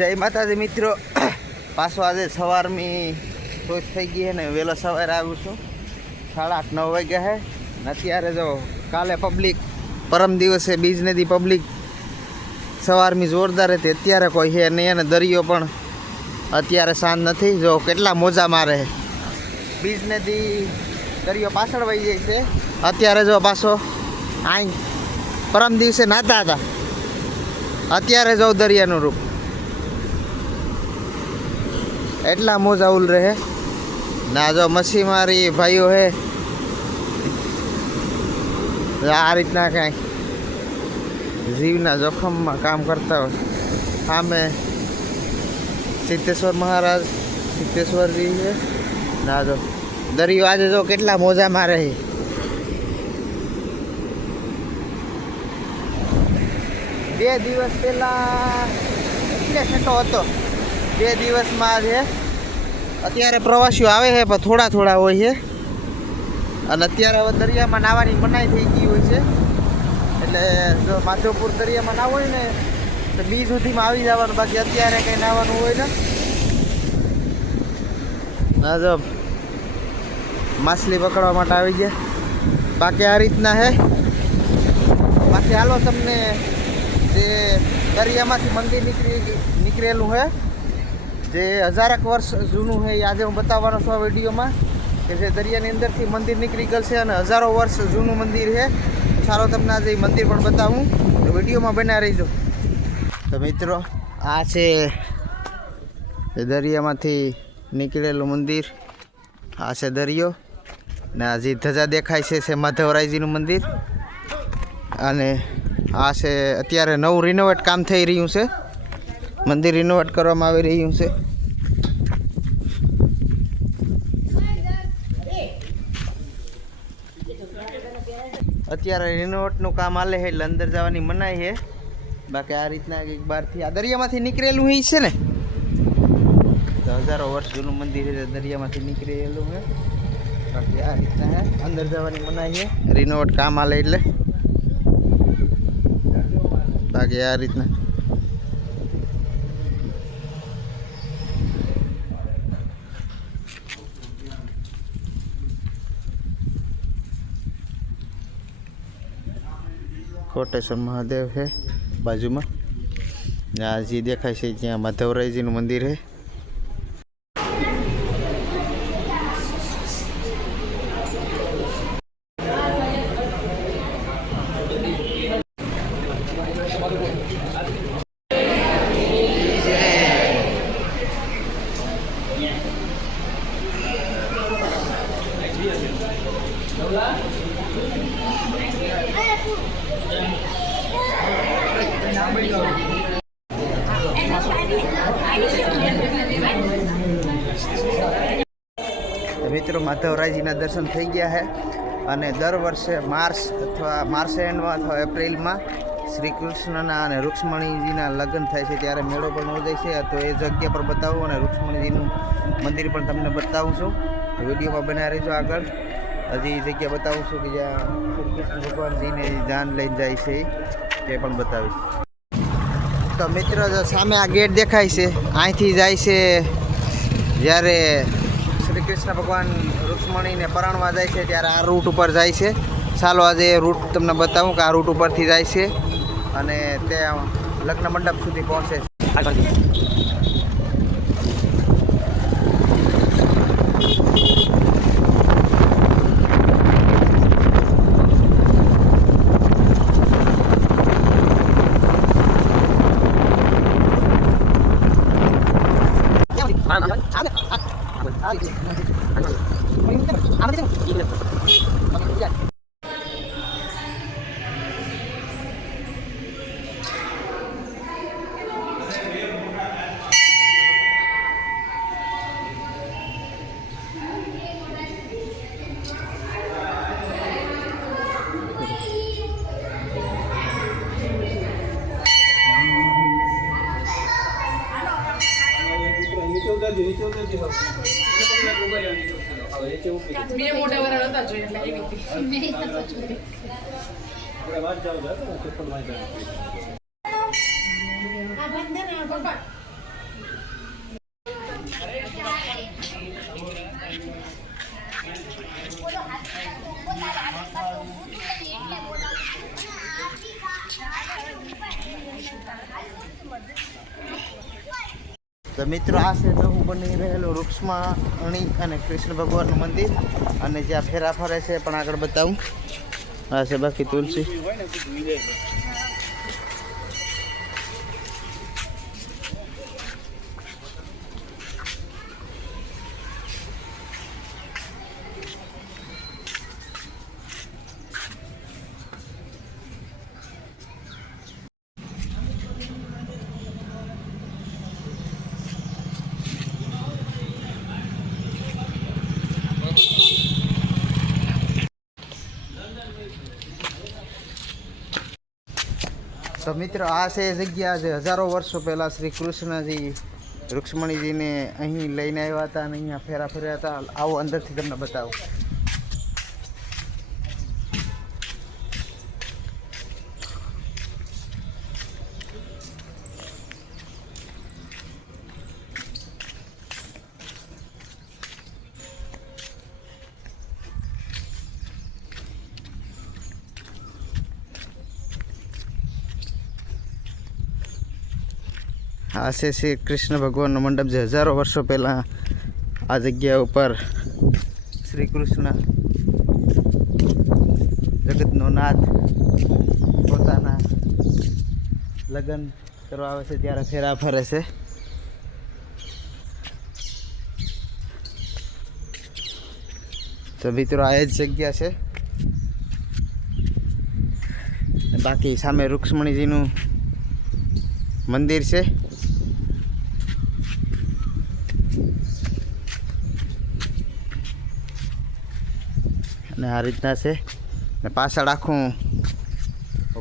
જય માતાજી મિત્રો, પાછો આજે સવારની સોચ થઈ ગઈ છે ને વહેલો સવારે આવ્યું છું. 8:30-9 વાગ્યા છે ને અત્યારે જો કાલે પબ્લિક પરમ દિવસે બીજ નદી પબ્લિક સવારની જોરદાર હતી. અત્યારે કોઈ છે નહીં અને દરિયો પણ અત્યારે શાંત નથી. જો કેટલા મોજા મારે છે. બીજ નદી દરિયો પાછળ વહી જાય છે. અત્યારે જો પાછો અહીં પરમ દિવસે નાતા હતા, અત્યારે જો દરિયાનું રૂપ એટલા મોજા ઉલ રહે ના. જો મચ્છીમારી ભાઈઓ હે આ રીતના કાંઈ જીવના જોખમમાં કામ કરતા હોય. સામે સિદ્ધેશ્વર મહારાજ સિદ્ધેશ્વરજી છે ના. જો દરિયો આજે જો કેટલા મોજા મારે છે. 2 દિવસ પહેલાં એટલે છેટો હતો. 2 દિવસમાં છે. અત્યારે પ્રવાસીઓ આવે છે પણ થોડા થોડા હોય છે અને અત્યારે હવે દરિયામાં નાહવાની મનાઈ થઈ ગઈ હોય છે. એટલે જો માધવપુર દરિયામાં નાહવું હોય ને તો બીજ સુધીમાં આવી જવાનું, બાકી અત્યારે કંઈ નાહવાનું હોય ને ના. જો માછલી પકડવા માટે આવી ગયા. બાકી આ રીતના હે. બાકી હાલો તમને જે દરિયામાંથી મંદિર નીકળેલું છે જે 1000 વર્ષ જૂનું છે એ આજે હું બતાવવાનો છું આ વિડીયોમાં, કે જે દરિયાની અંદરથી મંદિર નીકળી ગયેલ છે અને હજારો વર્ષ જૂનું મંદિર છે. સારો તમને આજે મંદિર પણ બતાવું, તો વિડીયોમાં બના રહીજો. તો મિત્રો આ છે દરિયામાંથી નીકળેલું મંદિર. આ છે દરિયો ને આ જે ધજા દેખાય છે માધવરાયજીનું મંદિર. અને આ છે અત્યારે નવું રિનોવેટ કામ થઈ રહ્યું છે. મંદિર રિનોવેટ કરવામાં આવી રહ્યું છે. અત્યારે રિનોવેટનું કામ હાલે છે એટલે અંદર જવાની મનાઈ છે. બાકી આ રીતના એક બહારથી આ દરિયામાંથી નીકળેલું હોય છે ને, તો હજારો વર્ષ જૂનું મંદિર છે, દરિયામાંથી નીકળેલું છે. બાકી આ રીતના છે, અંદર જવાની મનાઈ છે. રિનોવેટ કામ હાલે એટલે. બાકી આ રીતના કોટેશ્વર મહાદેવ છે બાજુમાં. આ જે દેખાય છે ત્યાં માધવરાયજીનું મંદિર છે. મિત્રો માધવરાયજીના દર્શન થઈ ગયા છે અને દર વર્ષે માર્ચ એન્ડમાં અથવા એપ્રિલમાં શ્રી કૃષ્ણના અને રૂક્ષ્મણીજીના લગ્ન થાય છે ત્યારે મેળો પણ યોજાય છે. તો એ જગ્યા પર બતાવું અને રૂક્ષ્મણીજીનું મંદિર પણ તમને બતાવું છું. વિડીયોમાં બનાવી રહેજો. આગળ હજી જગ્યા બતાવું છું કે જ્યાં શ્રી કૃષ્ણ ભગવાનજીને જાન લઈને જાય છે તે પણ બતાવીશ. તો મિત્રો સામે આ ગેટ દેખાય છે, અહીંથી જાય છે જ્યારે શ્રી કૃષ્ણ ભગવાન રૂક્ષ્મણીને પરણવા જાય છે ત્યારે આ રૂટ ઉપર જાય છે. ચાલો આજે રૂટ તમને બતાવું કે આ રૂટ ઉપરથી જાય છે અને તે લગ્ન મંડપ સુધી પહોંચે છે. બે મોટા વરાળ હતા જોઈએ એટલે એવી વાત જાવ પપ્પા તો મિત્રો આ છે નવું બની રહેલું રૂક્ષ્મણી અને કૃષ્ણ ભગવાનનું મંદિર, અને જ્યાં ફેરા ફરે છે પણ આગળ બતાવું. આ છે બાકી તુલસી. તો મિત્રો આ છે એ જગ્યા જે હજારો વર્ષો પહેલાં શ્રી કૃષ્ણજી રૂક્ષ્મણીજીને અહીં લઈને આવ્યા હતા અને અહીંયા ફેરા ફર્યા હતા. આવો અંદરથી તમને બતાવું. આ છે શ્રી કૃષ્ણ ભગવાનનો મંડપ જે હજારો વર્ષો પહેલાં આ જગ્યા ઉપર શ્રી કૃષ્ણ જગતનો નાથ પોતાના લગ્ન કરવા આવે છે ત્યારે ફેરા ફરે છે. તો મિત્રો આ જ જગ્યા છે. બાકી સામે રૂક્ષ્મણીજીનું મંદિર છે. અને આ રીતના છે. ને પાછળ આખું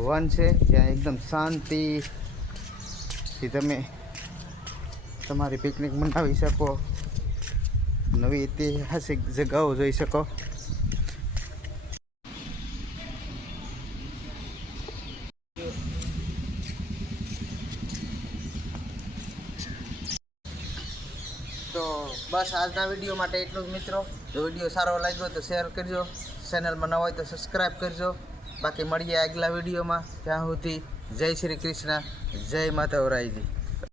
વન છે જ્યાં એકદમ શાંતિથી તમે તમારી પિકનિક મનાવી શકો, નવી ઐતિહાસિક જગ્યાઓ જોઈ શકો. તો બસ આજના વિડીયો માટે એટલું જ મિત્રો. જો વિડીયો સારો લાગ્યો તો શેર કરજો, ચેનલમાં ન હોય તો સબસ્ક્રાઈબ કરજો. બાકી મળીએ આગલા વિડીયોમાં. ત્યાં સુધી જય શ્રી કૃષ્ણ, જય માધવરાયજી.